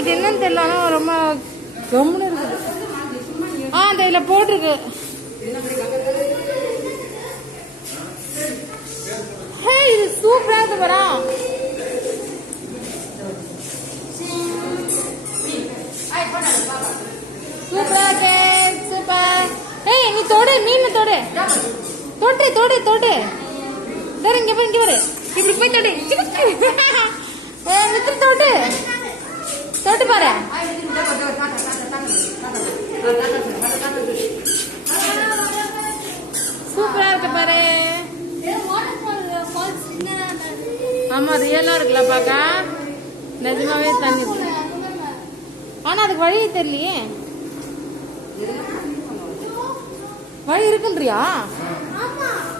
இது என்னன்னு தெரியல, ஆனா ரொம்ப கம்முன்னு இருக்குது. அந்த இதுல போட்டிருக்கு. இது சூப்பரா இருக்கு பாரா. சூப்பரா இருக்கு, சூப்பர். நீ தொடு, மீன் தொடு, தொட்டு தொடு தொடு. இங்க பாரு, இங்க பாரு, இப்படி போய் தொடு. மித்திர தொட்டு தொட்டு பாரு. சூப்பரா இருக்கு பாரு. ஆமா, ரியலா இருக்குல்ல பாக்கா, நிஜமாவே தண்ணி. ஆனா அதுக்கு வழி தெரியலையே. வழி இருக்குன்றியா?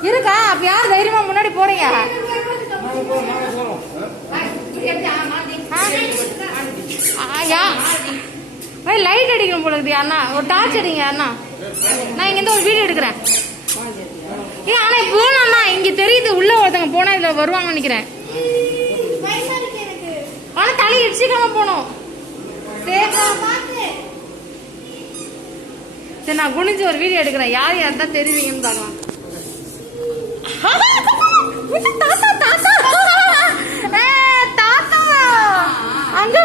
இருக்கா? அப்ப யார் தைரியமா முன்னாடி போறீங்க? லைட் அடிக்கணும் போல இருக்குது அண்ணா. ஒரு டார்ச் அடிங்க அண்ணா. நான் இங்க இருந்து ஒரு வீடியோ எடுக்கிறேன். ஆனா போனா இங்க தெரியுது, உள்ள ஒருத்தங்க போனா இதுல வருவாங்கன்னு நினைக்கிறேன். ஆனா தலை இடிச்சுக்காம போனோம். சரி, நான் குனிஞ்சு ஒரு வீடியோ எடுக்கிறேன். யார் யார் தான் தெரிவிங்கன்னு பார்க்கலாம். தாத்தா தாத்தா தாத்தா அங்க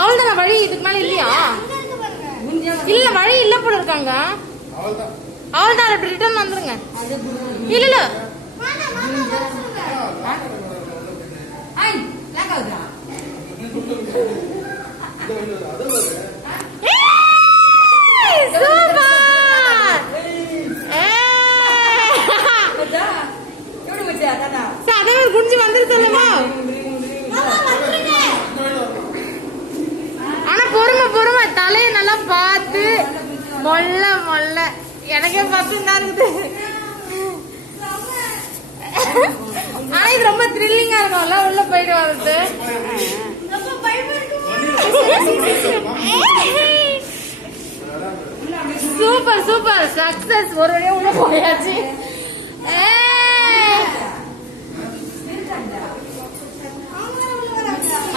அவ்வளவுதான் வழி. இதுக்கு மேல இல்லையா? இல்ல, வழி இல்ல போல இருக்காங்க. அவ்வளவுதான், ரிட்டர்ன் வந்துருங்க. இல்ல இல்ல குடிச்சு வந்துரு சொல்லுமா. ஆனா பொறுமை பொறுமை, தலையை நல்லா பார்த்து மொல்ல மொல்ல. எனக்கே பார்த்து தான் இருக்குது. ஆனா இது ரொம்ப த்ரில்லிங்கா இருக்கும்ல உள்ள போயிட்டு வர்றது. Super super, success. ஒரு வழியா உள்ள போயாச்சு.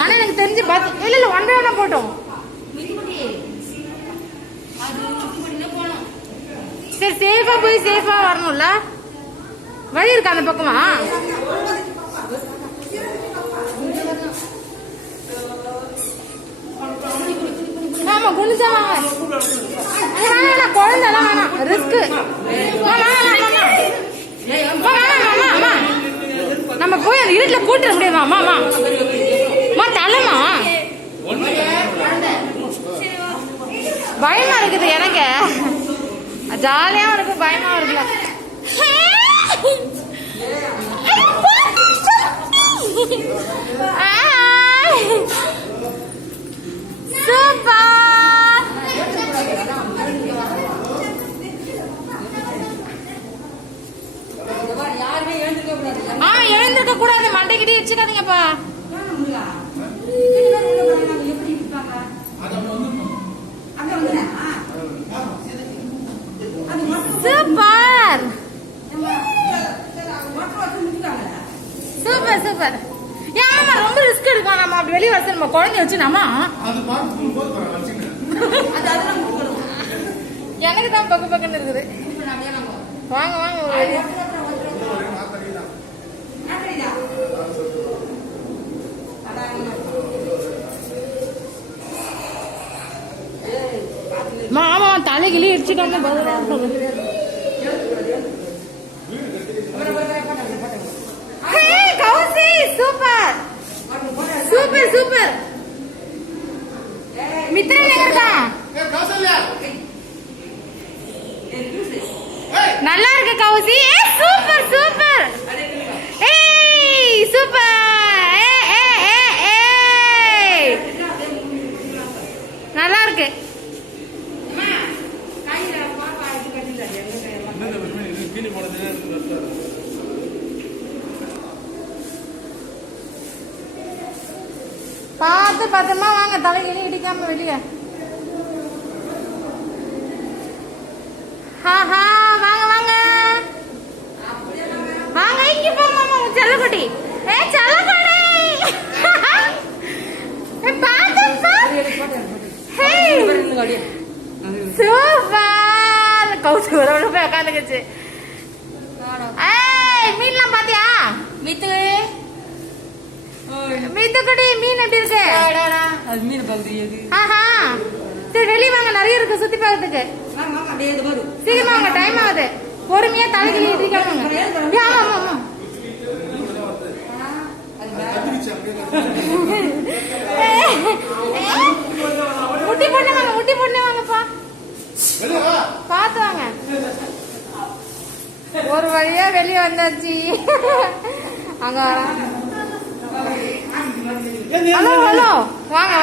ஆனா எனக்கு தெரிஞ்சு இல்ல இல்ல, ஒன் பை ஒன்னா போட்டோம். சரி, சேஃபா போய் சேஃபா வரணும்ல. வழி இருக்கா அந்த பக்கமா? ஆமா, குனிச்சா வாங்க. குழந்தை எல்லாம் வேணாம், ரிஸ்க். நம்ம போய் அந்த இருட்டுல கூட்ட முடியுமா? அம்மா தலைமா பயமா இருக்குது எனக்கு. ஜாலியா இருக்கு, பயமா இருக்குல்ல. எழுந்திருக்க கூடாது, மண்டைக்கிட்டே வச்சுக்காதீங்கப்பா. Super super super. ஏமா ரொம்ப ரிஸ்க் எடுக்கலாம். நம்ம அப்படி வெளியே வச்சு நம்ம குழந்தைய வச்சு நம்ம எனக்கு தான் பக்கு பக்குன்னு இருக்குது. வாங்க வாங்க. மாமா தலைகிளி இடிச்சுட்டாங்க. Super super super. மித்ரன் எங்க இருக்கா? நல்லா இருக்கு கௌசி. Super super. சூப்பர். நல்லா இருக்கு. பார்த்து பத்திரமா வாங்க, தலைகிலி இடிக்காம வெளியே. வாங்க வாங்க வாங்க, இங்க போங்க. செல்லக்குட்டி. செல்லக்குட்டி. சூப்பர். கவுச்சு போய் உட்காந்துக்குச்சு. மீன்லாம் பாத்தியா? மித்துக்குடி மீன் எப்படி இருக்கு? சரி வெளியே வாங்க, நிறைய இருக்கு சுத்தி பார்க்கறதுக்கு. சீக்கிரமா வாங்க, டைம் ஆகுது. பொறுமையா தலைக்கு இருக்காங்க. ஆமா ஆமா. முட்டி பொண்ணு வாங்கப்பா, பாத்து வாங்க. ஒரு வழியா வெளியே வந்தாச்சு. அங்க ஹலோ வாங்க.